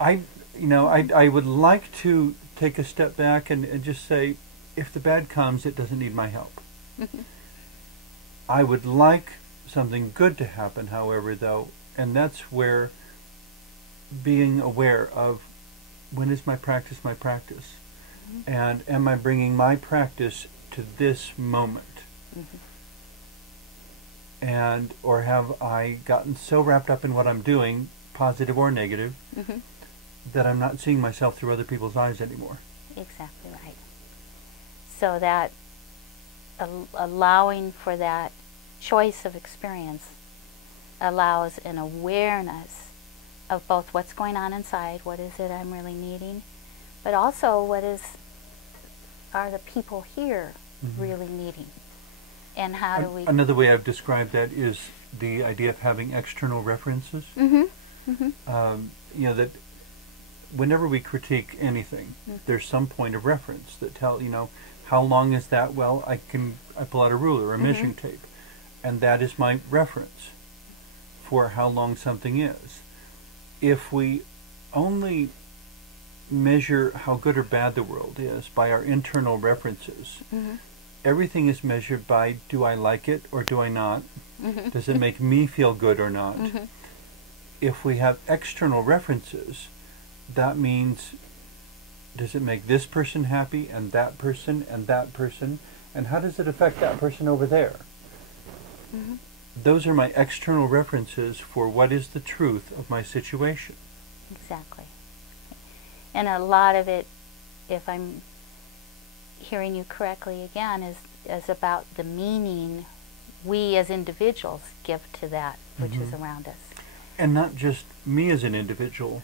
I would like to take a step back and just say, if the bad comes, it doesn't need my help. I would like something good to happen, however, though, and that's where being aware of when is my practice, and am I bringing my practice to this moment, and or have I gotten so wrapped up in what I'm doing, positive or negative, that I'm not seeing myself through other people's eyes anymore. Exactly right. So that allowing for that choice of experience allows an awareness of both what's going on inside, what is it I'm really needing, but also are the people here really needing, and how do we... Another way I've described that is the idea of having external references. That whenever we critique anything, there's some point of reference that tell, how long is that? Well, I pull out a ruler, a measuring tape, and that is my reference for how long something is. If we only measure how good or bad the world is by our internal references, everything is measured by, do I like it or do I not? Does it make me feel good or not? If we have external references, that means, does it make this person happy and that person and that person? And how does it affect that person over there? Those are my external references for what is the truth of my situation. Exactly. And a lot of it, if I'm hearing you correctly again, is about the meaning we as individuals give to that which is around us. And not just me as an individual,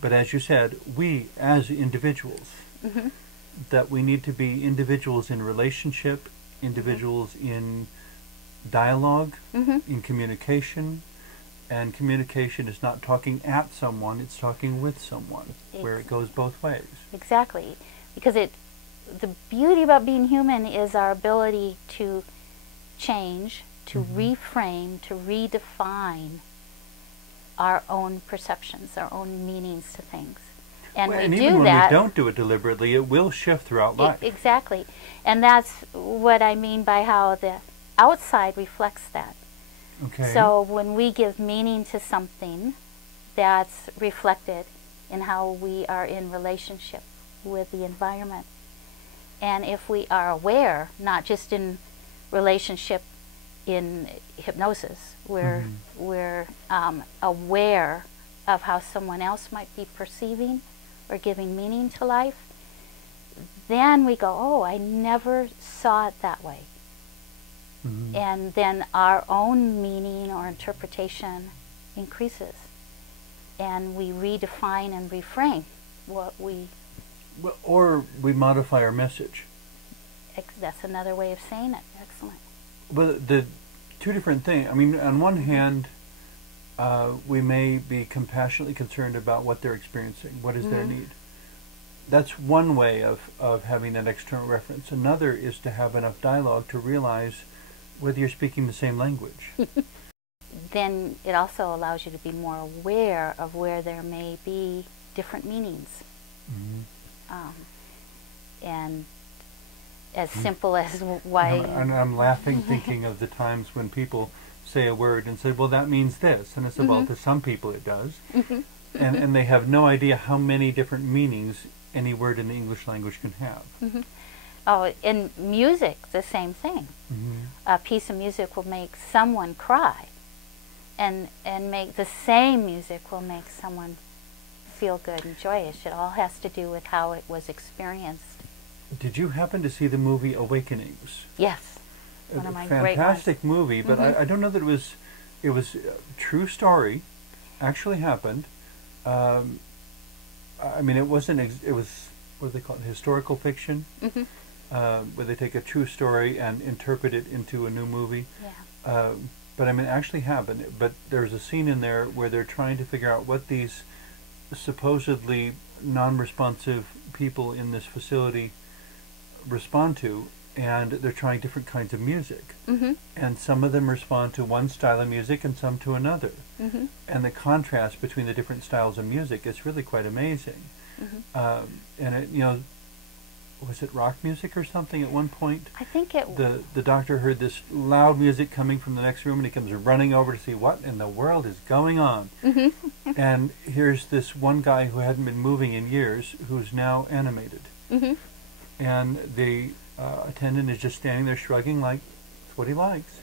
but as you said, we as individuals. That we need to be individuals in relationship, individuals in dialogue, in communication, and communication is not talking at someone, it's talking with someone, where it goes both ways. Exactly, because the beauty about being human is our ability to change, to reframe, to redefine our own perceptions, our own meanings to things. And and even when we don't do it deliberately, it will shift throughout life. Exactly. And that's what I mean by how the outside reflects that. Okay. So when we give meaning to something, that's reflected in how we are in relationship with the environment. And if we are aware, not just in relationship in hypnosis, we're aware of how someone else might be perceiving or giving meaning to life, then we go, oh, I never saw it that way. And then our own meaning or interpretation increases. And we redefine and reframe what we... Well, or we modify our message. That's another way of saying it. Excellent. Well, the two different things. I mean, on one hand, we may be compassionately concerned about what they're experiencing. What is their need? That's one way of having that external reference. Another is to have enough dialogue to realize whether you're speaking the same language. Then it also allows you to be more aware of where there may be different meanings. And as simple as why... And I'm laughing thinking of the times when people say a word and say, well, that means this. And I said, well, to some people it does. And they have no idea how many different meanings any word in the English language can have. Oh, in music, the same thing. A piece of music will make someone cry, and make the same music will make someone feel good and joyous. It all has to do with how it was experienced. Did you happen to see the movie Awakenings? Yes, one of my great ones. Fantastic movie, but I don't know that it was a true story, actually happened. I mean, it wasn't. It was, what do they call it? Historical fiction. Where they take a true story and interpret it into a new movie. But I mean, it actually happened. But there's a scene in there where they're trying to figure out what these supposedly non-responsive people in this facility respond to, and they're trying different kinds of music. Mm-hmm. And some of them respond to one style of music and some to another. Mm-hmm. And the contrast between the different styles of music is really quite amazing. Mm-hmm. And it, was it rock music or something at one point? I think it... The doctor heard this loud music coming from the next room, and he comes running over to see what in the world is going on. Mm-hmm. And here's this one guy who hadn't been moving in years, who's now animated. Mm-hmm. And the attendant is just standing there shrugging like, that's what he likes.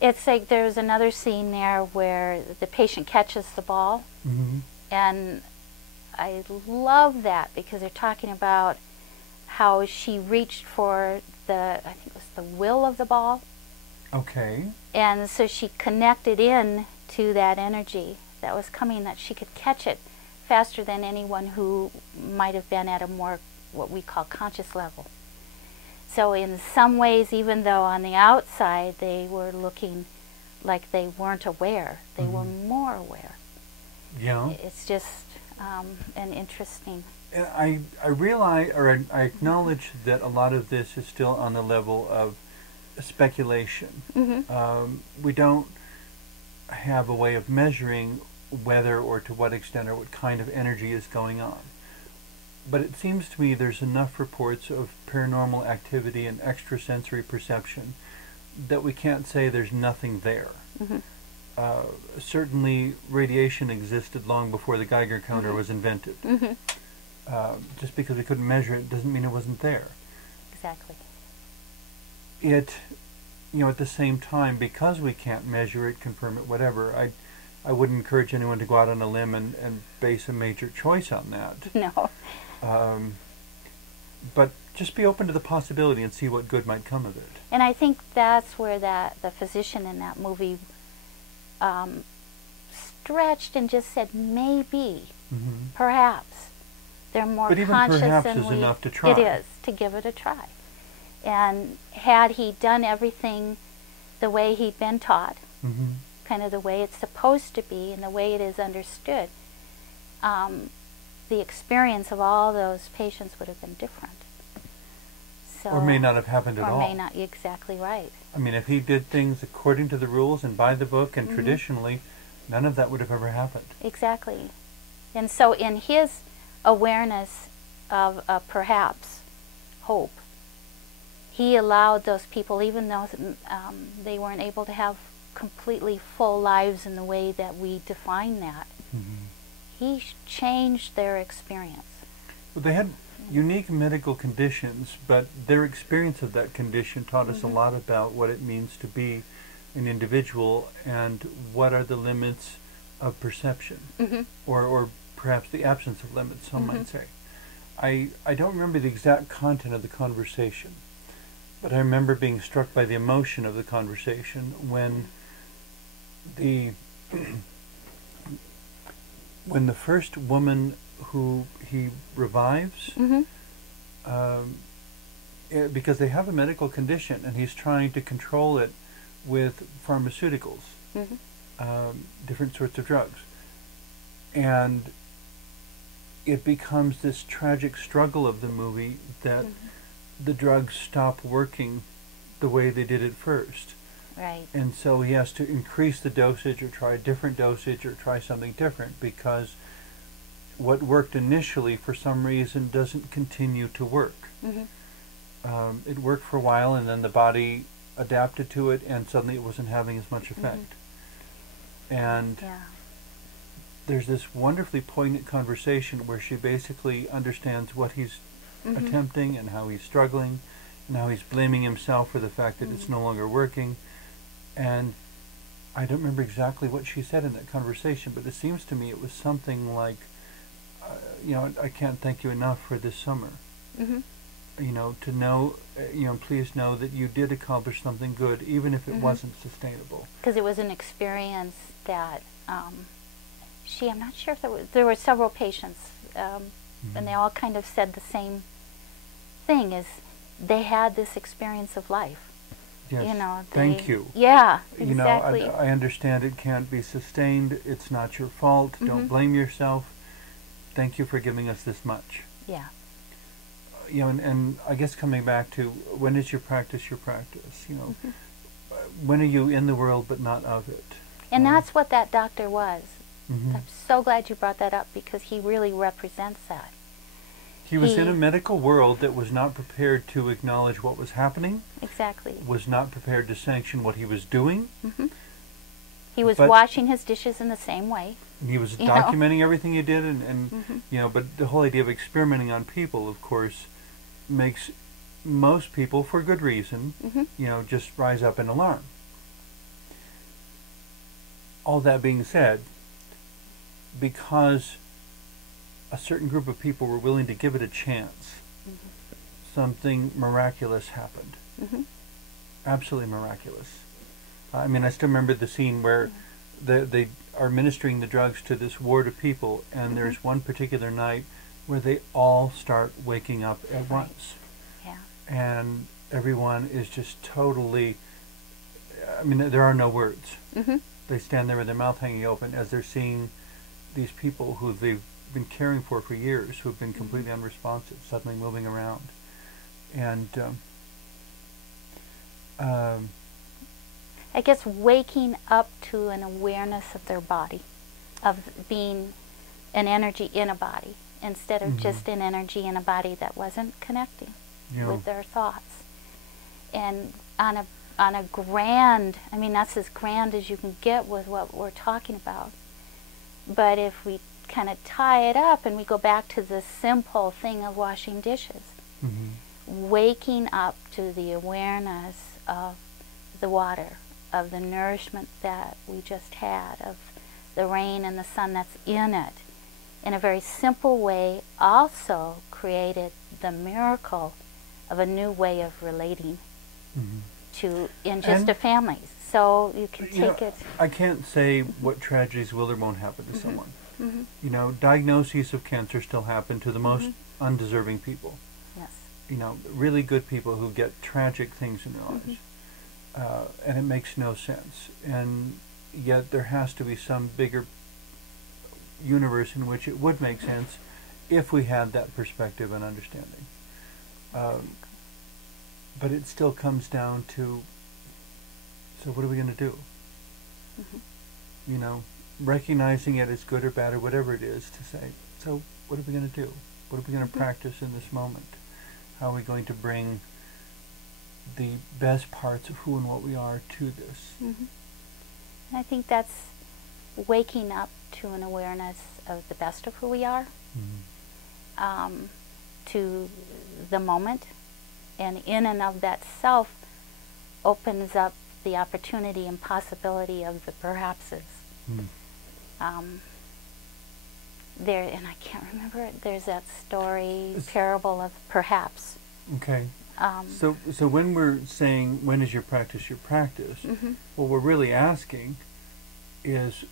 It's like there's another scene there where the patient catches the ball, Mm-hmm. and I love that because they're talking about how she reached for I think it was the will of the ball. Okay. And so she connected in to that energy that was coming, that she could catch it faster than anyone who might have been at a more, what we call, conscious level. So in some ways, even though on the outside they were looking like they weren't aware, they Mm-hmm. were more aware. Yeah. It's just an interesting... I realize, or I acknowledge that a lot of this is still on the level of speculation. Mm-hmm. We don't have a way of measuring whether or to what extent or what kind of energy is going on. But it seems to me there's enough reports of paranormal activity and extrasensory perception that we can't say there's nothing there. Mm-hmm. Certainly radiation existed long before the Geiger counter Mm-hmm. was invented. Mm-hmm. Just because we couldn't measure it doesn't mean it wasn't there. Exactly. It, at the same time, because we can't measure it, confirm it, whatever, I wouldn't encourage anyone to go out on a limb and base a major choice on that. No. But just be open to the possibility and see what good might come of it. And I think that's where the physician in that movie stretched and just said, maybe, Mm-hmm. perhaps, they're more But even conscious perhaps than is enough to try. It is, to give it a try. And had he done everything the way he'd been taught, Mm-hmm. kind of the way it's supposed to be and the way it is understood, the experience of all those patients would have been different. So, Or may not have happened at all. Or may not, exactly right. I mean, if he did things according to the rules and by the book and Mm-hmm. traditionally, none of that would have ever happened. Exactly. And so in his awareness of perhaps hope, he allowed those people, even though they weren't able to have completely full lives in the way that we define that, Mm-hmm. he changed their experience. Well, they had unique medical conditions, but their experience of that condition taught us a Mm-hmm. lot about what it means to be an individual and what are the limits of perception, Mm-hmm. or perhaps the absence of limits, some Mm-hmm. might say. I don't remember the exact content of the conversation, but I remember being struck by the emotion of the conversation when when the first woman who he revives, Mm-hmm. Because they have a medical condition and he's trying to control it with pharmaceuticals, Mm-hmm. different sorts of drugs. And it becomes this tragic struggle of the movie that Mm-hmm. the drugs stop working the way they did at first. Right. And so he has to increase the dosage or try a different dosage or try something different because what worked initially for some reason doesn't continue to work. Mm-hmm. It worked for a while and then the body adapted to it and suddenly it wasn't having as much effect. And Yeah. there's this wonderfully poignant conversation where she basically understands what he's Mm-hmm. attempting and how he's struggling and how he's blaming himself for the fact that it's no longer working. And I don't remember exactly what she said in that conversation, but it seems to me it was something like, I can't thank you enough for this summer. Mm-hmm. To know, please know that you did accomplish something good, even if it Mm-hmm. wasn't sustainable. Because it was an experience that I'm not sure if there were several patients, and they all kind of said the same thing, is they had this experience of life. Yes. Thank you. Yeah, exactly. I understand it can't be sustained. It's not your fault. Don't blame yourself. Thank you for giving us this much. Yeah. you know, and I guess coming back to when is your practice your practice? You know, when are you in the world but not of it? And that's what that doctor was. Mm-hmm. I'm so glad you brought that up, because he really represents that. He was in a medical world that was not prepared to acknowledge what was happening. Exactly. Was not prepared to sanction what he was doing. Mm-hmm. He was washing his dishes in the same way. He was documenting everything he did, and Mm-hmm. you know, but the whole idea of experimenting on people, of course, makes most people, for good reason, Mm-hmm. you know, just rise up in alarm. All that being said, because a certain group of people were willing to give it a chance, something miraculous happened. Mm-hmm. Absolutely miraculous. I mean, I still remember the scene where they are administering the drugs to this ward of people, and there's one particular night where they all start waking up at once. Yeah. And everyone is just totally, I mean, there are no words. Mm-hmm. They stand there with their mouth hanging open as they're seeing these people who they've been caring for years, who have been completely unresponsive, suddenly moving around. And I guess waking up to an awareness of their body, of being an energy in a body, instead of just an energy in a body that wasn't connecting with their thoughts. And on a grand, I mean, that's as grand as you can get with what we're talking about. But if we kind of tie it up and we go back to the simple thing of washing dishes, waking up to the awareness of the water, of the nourishment that we just had, of the rain and the sun that's in it, in a very simple way, also created the miracle of a new way of relating to in just a family. So you can take it. I can't say what tragedies will or won't happen to someone. You know, diagnoses of cancer still happen to the most undeserving people. Yes. You know, really good people who get tragic things in their lives. And it makes no sense. And yet there has to be some bigger universe in which it would make sense if we had that perspective and understanding. But it still comes down to, so what are we going to do? You know, recognizing it as good or bad or whatever it is, to say, so what are we going to do? What are we going to practice in this moment? How are we going to bring the best parts of who and what we are to this? And I think that's waking up to an awareness of the best of who we are, to the moment, and in and of that self opens up the opportunity and possibility of the perhapses. There, and I can't remember it, there's that story, parable of perhaps. Okay. So when we're saying, when is your practice, what we're really asking is,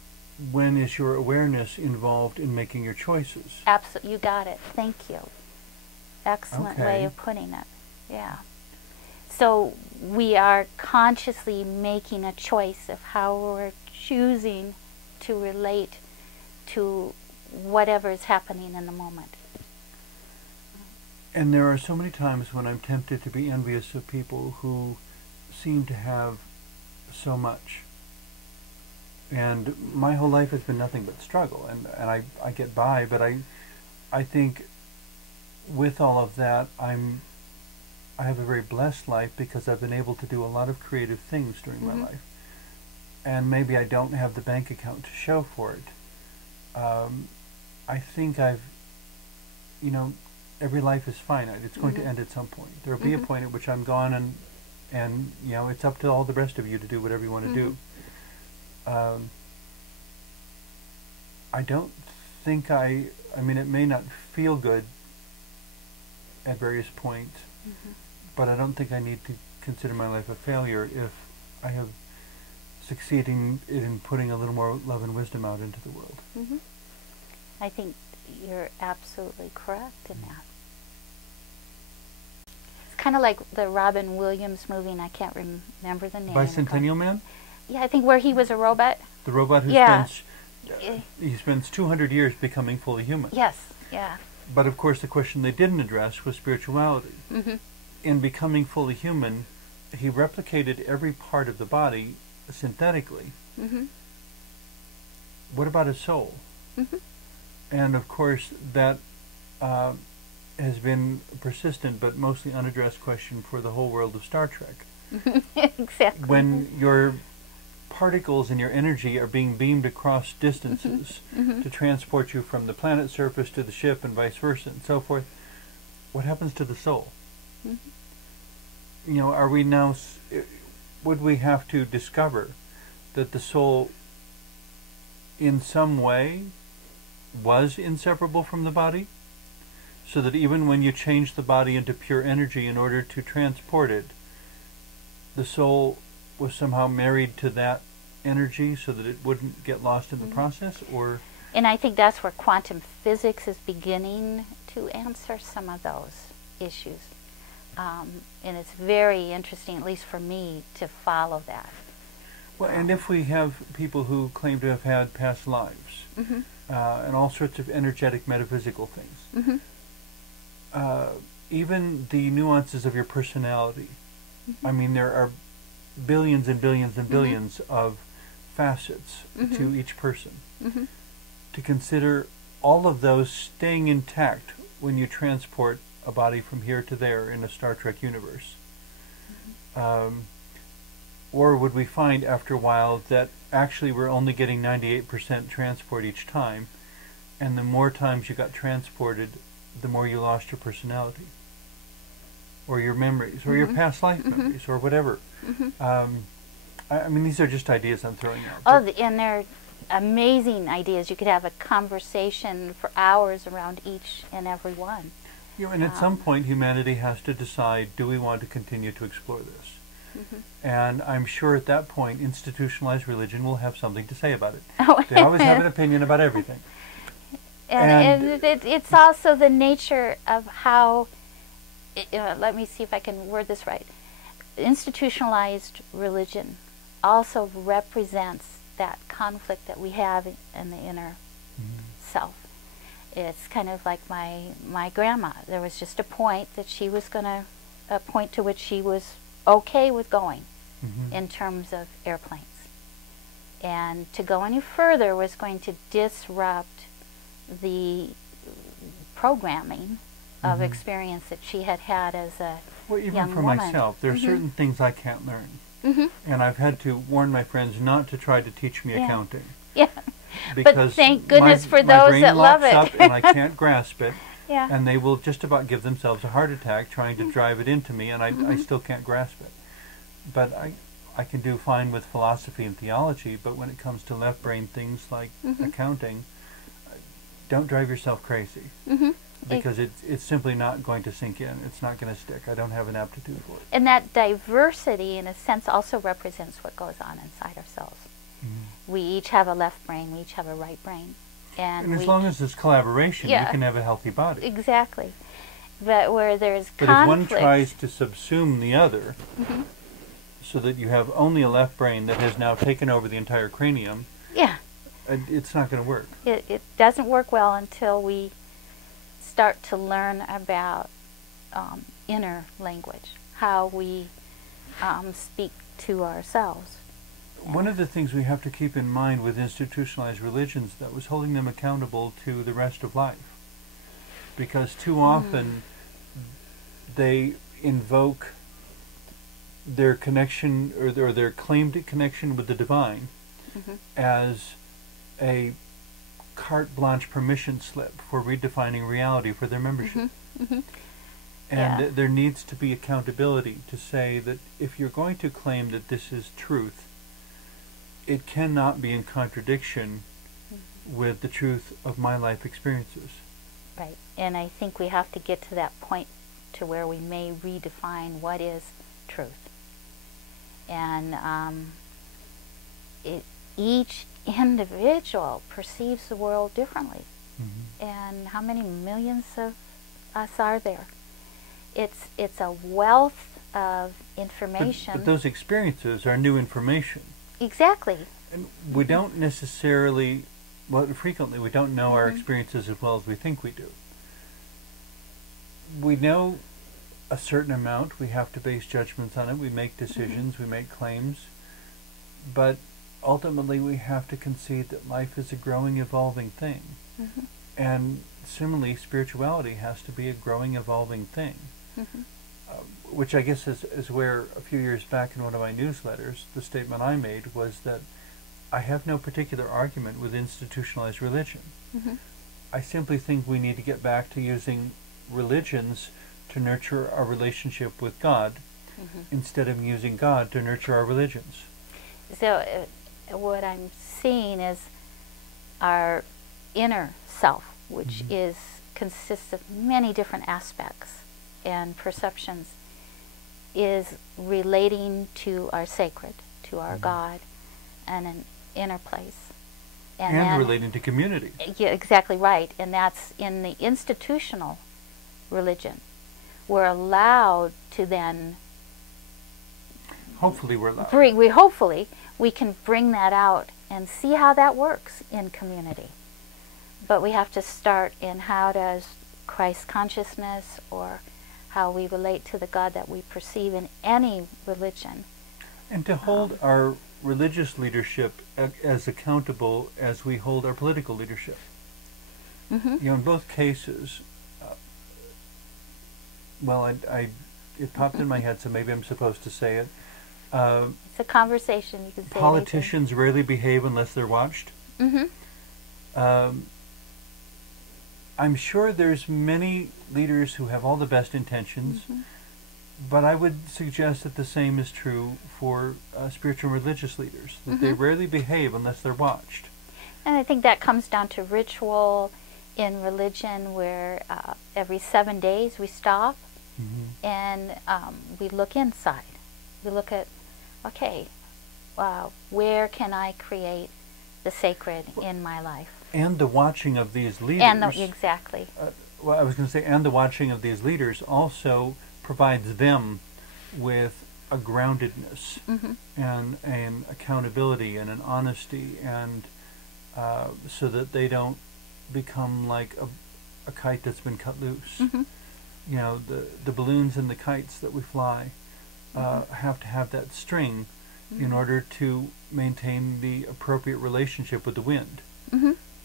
when is your awareness involved in making your choices? Absolutely, you got it. Thank you. Excellent way of putting it. Yeah. So we are consciously making a choice of how we're choosing to relate to whatever is happening in the moment. And there are so many times when I'm tempted to be envious of people who seem to have so much. And my whole life has been nothing but struggle, and I get by, but I think with all of that, I have a very blessed life because I've been able to do a lot of creative things during my life. And maybe I don't have the bank account to show for it. I think you know, every life is finite. It's going to end at some point. There will be a point at which I'm gone, and you know, it's up to all the rest of you to do whatever you want to do. I don't think I mean, it may not feel good at various points, but I don't think I need to consider my life a failure if I have succeeding in putting a little more love and wisdom out into the world. I think you're absolutely correct in that. It's kind of like the Robin Williams movie, and I can't remember the name. Bicentennial Man? Yeah, I think where he was a robot. The robot who he spends 200 years becoming fully human. Yes, yeah. But of course the question they didn't address was spirituality. Mm-hmm. In becoming fully human, he replicated every part of the body synthetically. Mm-hmm. What about his soul? Mm-hmm. And of course that has been a persistent but mostly unaddressed question for the whole world of Star Trek. Exactly. When your particles and your energy are being beamed across distances Mm-hmm. to transport you from the planet surface to the ship and vice versa and so forth, what happens to the soul? Mm-hmm. You know, are we now, would we have to discover that the soul in some way was inseparable from the body? So that even when you change the body into pure energy in order to transport it, the soul was somehow married to that energy so that it wouldn't get lost in the process? Or And I think that's where quantum physics is beginning to answer some of those issues. And it's very interesting, at least for me, to follow that. well, and if we have people who claim to have had past lives Mm-hmm. and all sorts of energetic metaphysical things, Mm-hmm. Even the nuances of your personality, Mm-hmm. I mean, there are billions and billions and Mm-hmm. billions of facets Mm-hmm. to each person. Mm-hmm. To consider all of those staying intact when you transport a body from here to there in a Star Trek universe. Or would we find after a while that actually we're only getting 98% transport each time, and the more times you got transported, the more you lost your personality, or your memories, or your past life memories, or whatever. I mean, these are just ideas I'm throwing out. Oh, and they're amazing ideas. You could have a conversation for hours around each and every one. You know, and at some point, humanity has to decide, do we want to continue to explore this? And I'm sure at that point, institutionalized religion will have something to say about it. Oh. They always have an opinion about everything. And it's also the nature of how, let me see if I can word this right. Institutionalized religion also represents that conflict that we have in the inner self. It's kind of like my grandma. There was just a point that she was going to, a point to which she was okay with going in terms of airplanes. And to go any further was going to disrupt the programming of experience that she had had as a Well, even young for woman. myself, there are certain things I can't learn. And I've had to warn my friends not to try to teach me Yeah. accounting. Yeah. Because thank goodness for my those brain that love locks it. up and I can't grasp it. Yeah. And they will just about give themselves a heart attack trying to drive it into me, and I still can't grasp it. But I can do fine with philosophy and theology, but when it comes to left brain things like accounting, don't drive yourself crazy. Because it's simply not going to sink in. It's not going to stick. I don't have an aptitude for it. And that diversity, in a sense, also represents what goes on inside ourselves. We each have a left brain, we each have a right brain. And as long as there's collaboration, you can have a healthy body. Exactly. But where there's But conflict, if one tries to subsume the other, so that you have only a left brain that has now taken over the entire cranium, it's not going to work. It doesn't work well until we start to learn about inner language, how we speak to ourselves. One of the things we have to keep in mind with institutionalized religions that was holding them accountable to the rest of life. Because too often they invoke their connection or their claimed connection with the divine as a carte blanche permission slip for redefining reality for their membership. And there needs to be accountability to say that if you're going to claim that this is truth, it cannot be in contradiction with the truth of my life experiences. Right. And I think we have to get to that point to where we may redefine what is truth. And each individual perceives the world differently. And how many millions of us are there? It's a wealth of information. But those experiences are new information. Exactly. And we don't necessarily, well, frequently we don't know our experiences as well as we think we do. we know a certain amount. We have to base judgments on it. We make decisions. We make claims. But ultimately, we have to concede that life is a growing, evolving thing. And similarly, spirituality has to be a growing, evolving thing. Which I guess is where a few years back in one of my newsletters, the statement I made was that I have no particular argument with institutionalized religion. I simply think we need to get back to using religions to nurture our relationship with God instead of using God to nurture our religions. So what I'm seeing is our inner self, which consists of many different aspects and perceptions, is relating to our sacred, to our God, and an inner place. And relating to community. Yeah, exactly right. And that's in the institutional religion. We're allowed to then... Hopefully we're allowed. Hopefully we can bring that out and see how that works in community. But we have to start in how does Christ consciousness, or how we relate to the God that we perceive in any religion. And to hold our religious leadership as accountable as we hold our political leadership. You know, in both cases, well, it popped in my head, so maybe I'm supposed to say it. It's a conversation. You can say politicians rarely behave unless they're watched. I'm sure there's many leaders who have all the best intentions, but I would suggest that the same is true for spiritual and religious leaders, that they rarely behave unless they're watched. And I think that comes down to ritual in religion, where every 7 days we stop and we look inside. We look at, okay, where can I create the sacred in my life? And the watching of these leaders. Exactly. Well, I was going to say, and the watching of these leaders also provides them with a groundedness and an accountability and an honesty, and so that they don't become like a kite that's been cut loose. You know, the balloons and the kites that we fly have to have that string in order to maintain the appropriate relationship with the wind.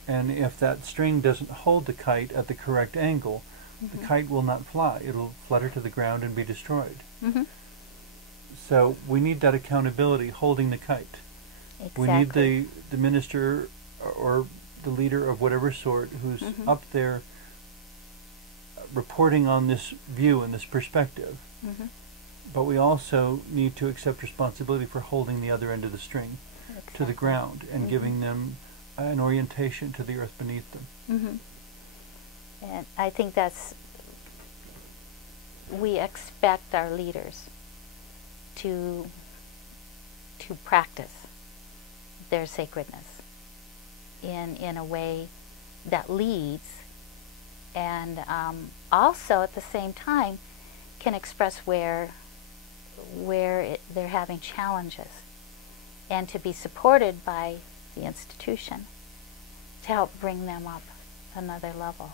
And if that string doesn't hold the kite at the correct angle, the kite will not fly. It'll flutter to the ground and be destroyed. So we need that accountability, holding the kite. We need the minister or the leader of whatever sort who's up there reporting on this view and this perspective. But we also need to accept responsibility for holding the other end of the string to the ground and giving them an orientation to the earth beneath them. And I think we expect our leaders to practice their sacredness in a way that leads, and also at the same time can express where they're having challenges, and to be supported by the institution to help bring them up another level.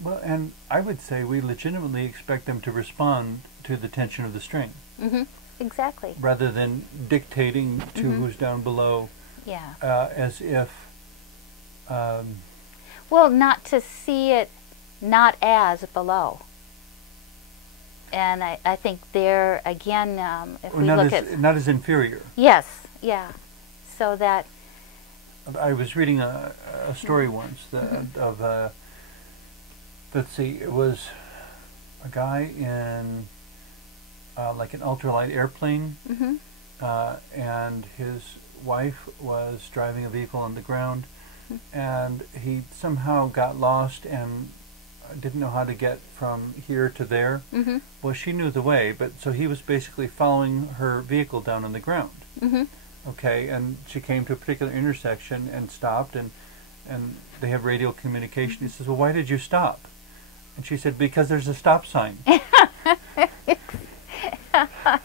Well, and I would say we legitimately expect them to respond to the tension of the string. Exactly. Rather than dictating to who's down below. Yeah. As if... well, not to see it not as below. And I think there, again, if we look at... Not as inferior. Yes, yeah. So that... I was reading a story once of, let's see, it was a guy in like an ultralight airplane, and his wife was driving a vehicle on the ground, and he somehow got lost and didn't know how to get from here to there. Well, she knew the way, but so he was basically following her vehicle down on the ground. Okay, and she came to a particular intersection and stopped, and they have radio communication. He says, well, why did you stop? And she said, because there's a stop sign. I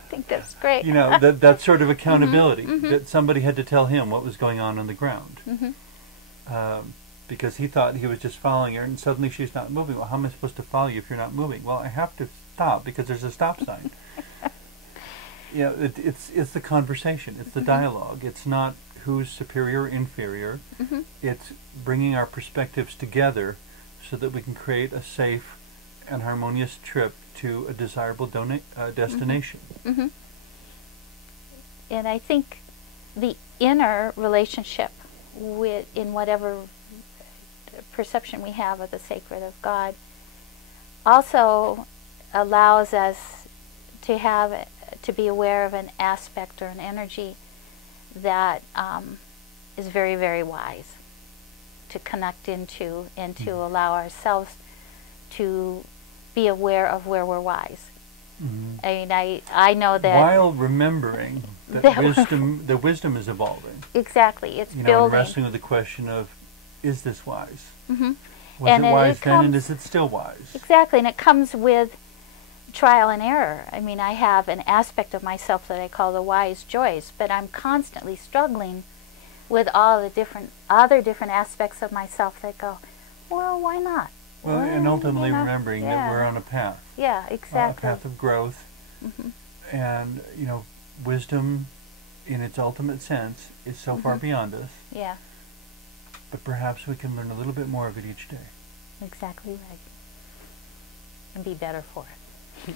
think that's great. You know, that sort of accountability, that somebody had to tell him what was going on the ground. because he thought he was just following her, and suddenly she's not moving. Well, how am I supposed to follow you if you're not moving? Well, I have to stop because there's a stop sign. It's the conversation. It's the dialogue. It's not who's superior or inferior. It's bringing our perspectives together so that we can create a safe and harmonious trip to a desirable destination. And I think the inner relationship in whatever perception we have of the sacred of God also allows us to be aware of an aspect or an energy that is very, very wise to connect into and to allow ourselves to be aware of where we're wise. I mean, I know that while remembering that the wisdom is evolving. Exactly, it's and building. wrestling with the question of, is this wise? Was And it wise then, and is it still wise? Exactly, and it comes with trial and error. I mean, I have an aspect of myself that I call the wise Joyce, but I'm constantly struggling with all the other different aspects of myself that go, well, why not? Well, and ultimately remembering that we're on a path. Yeah, exactly. A path of growth. And, wisdom in its ultimate sense is so far beyond us. Yeah. But perhaps we can learn a little bit more of it each day. Exactly right. And be better for it.